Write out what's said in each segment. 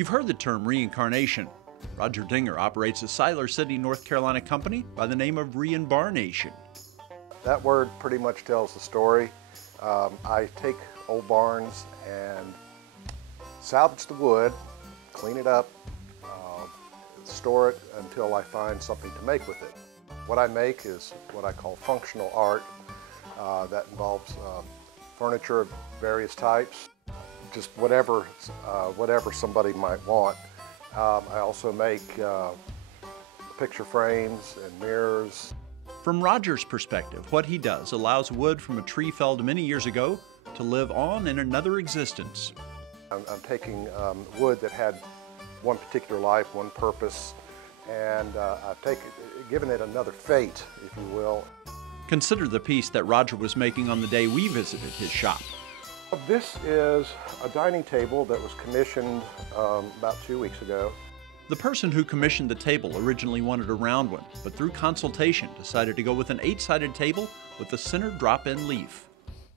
You've heard the term reincarnation. Roger Dinger operates a Siler City, North Carolina company by the name of Reinbarnation. That word pretty much tells the story. I take old barns and salvage the wood, clean it up, store it until I find something to make with it. What I make is what I call functional art. That involves furniture of various types, just whatever somebody might want. I also make picture frames and mirrors. From Roger's perspective, what he does allows wood from a tree felled many years ago to live on in another existence. I'm taking wood that had one particular life, one purpose, and I've given it another fate, if you will. Consider the piece that Roger was making on the day we visited his shop. This is a dining table that was commissioned about 2 weeks ago. The person who commissioned the table originally wanted a round one, but through consultation decided to go with an 8-sided table with a center drop-in leaf.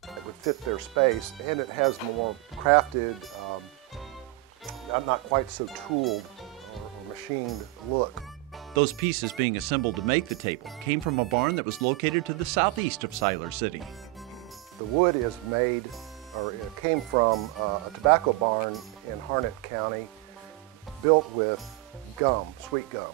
It would fit their space, and it has more crafted, not quite so tooled or machined look. Those pieces being assembled to make the table came from a barn that was located to the southeast of Siler City. The wood is made, or it came from a tobacco barn in Harnett County, built with gum, sweet gum.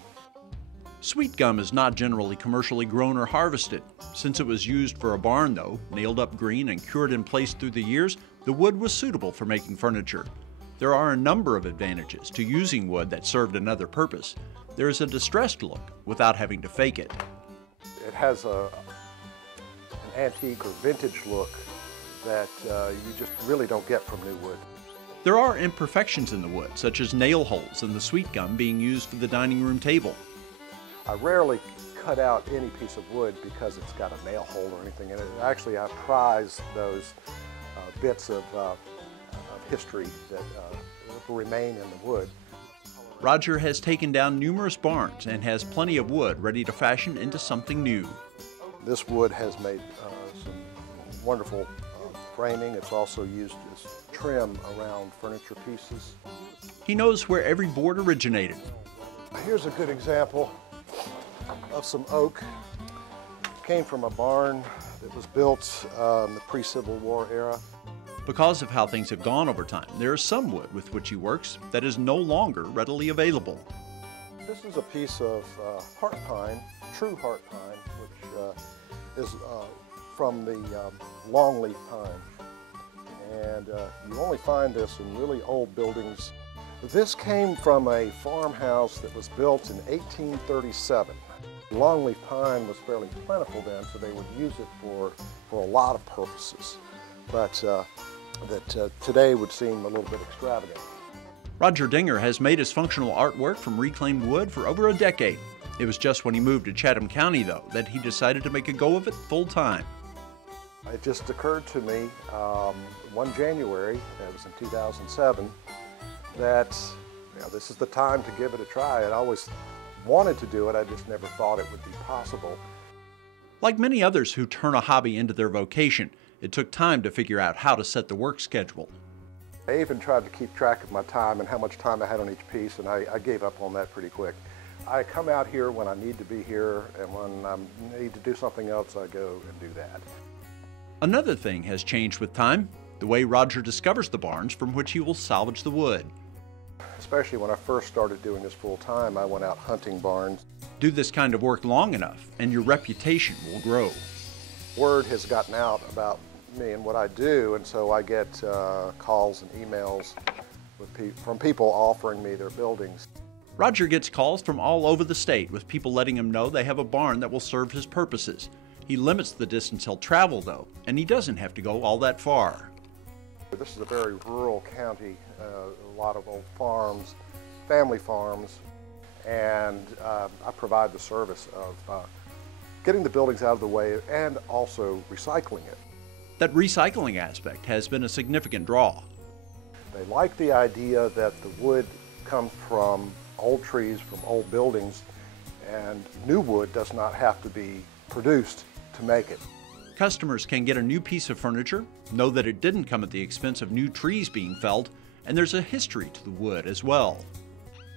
Sweet gum is not generally commercially grown or harvested. Since it was used for a barn though, nailed up green and cured in place through the years, the wood was suitable for making furniture. There are a number of advantages to using wood that served another purpose. There is a distressed look without having to fake it. It has an antique or vintage look that you just really don't get from new wood. There are imperfections in the wood, such as nail holes in the sweet gum being used for the dining room table. I rarely cut out any piece of wood because it's got a nail hole or anything in it. Actually, I prize those bits of history that remain in the wood. Roger has taken down numerous barns and has plenty of wood ready to fashion into something new. This wood has made some wonderful framing. It's also used as trim around furniture pieces. He knows where every board originated. Here's a good example of some oak. It came from a barn that was built in the pre-Civil War era. Because of how things have gone over time, there is some wood with which he works that is no longer readily available. This is a piece of heart pine, true heart pine, which is from the longleaf pine. And you only find this in really old buildings. This came from a farmhouse that was built in 1837. Longleaf pine was fairly plentiful then, so they would use it for a lot of purposes. But that today would seem a little bit extravagant. Roger Dinger has made his functional artwork from reclaimed wood for over a decade. It was just when he moved to Chatham County, though, that he decided to make a go of it full time. It just occurred to me one January, that was in 2007, that this is the time to give it a try. I always wanted to do it, I just never thought it would be possible. Like many others who turn a hobby into their vocation, it took time to figure out how to set the work schedule. I even tried to keep track of my time and how much time I had on each piece, and I gave up on that pretty quick. I come out here when I need to be here, and when I need to do something else, I go and do that. Another thing has changed with time, the way Roger discovers the barns from which he will salvage the wood. Especially when I first started doing this full time, I went out hunting barns. Do this kind of work long enough, and your reputation will grow. Word has gotten out about me and what I do, and so I get calls and emails from people offering me their buildings. Roger gets calls from all over the state with people letting him know they have a barn that will serve his purposes. He limits the distance he'll travel, though, and he doesn't have to go all that far. This is a very rural county, a lot of old farms, family farms, and I provide the service of getting the buildings out of the way and also recycling it. That recycling aspect has been a significant draw. They like the idea that the wood comes from old trees, from old buildings, and new wood does not have to be produced to make it. Customers can get a new piece of furniture, know that it didn't come at the expense of new trees being felled, and there's a history to the wood as well.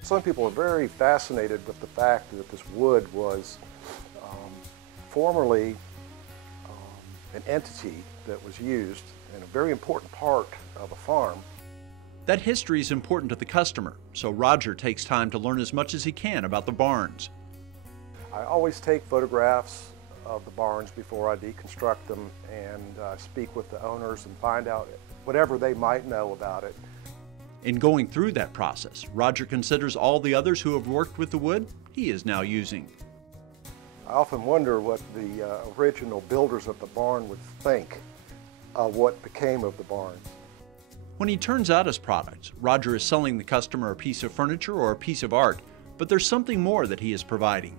Some people are very fascinated with the fact that this wood was formerly an entity that was used in a very important part of a farm. That history is important to the customer, so Roger takes time to learn as much as he can about the barns. I always take photographs of the barns before I deconstruct them and speak with the owners and find out whatever they might know about it. In going through that process, Roger considers all the others who have worked with the wood he is now using. I often wonder what the original builders of the barn would think of what became of the barns. When he turns out his products, Roger is selling the customer a piece of furniture or a piece of art, but there's something more that he is providing.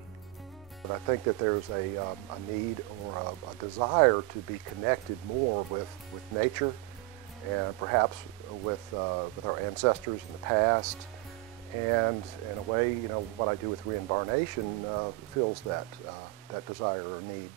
But I think that there's a need or a desire to be connected more with nature and perhaps with our ancestors in the past. And in a way, what I do with Reinbarnation fills that desire or need.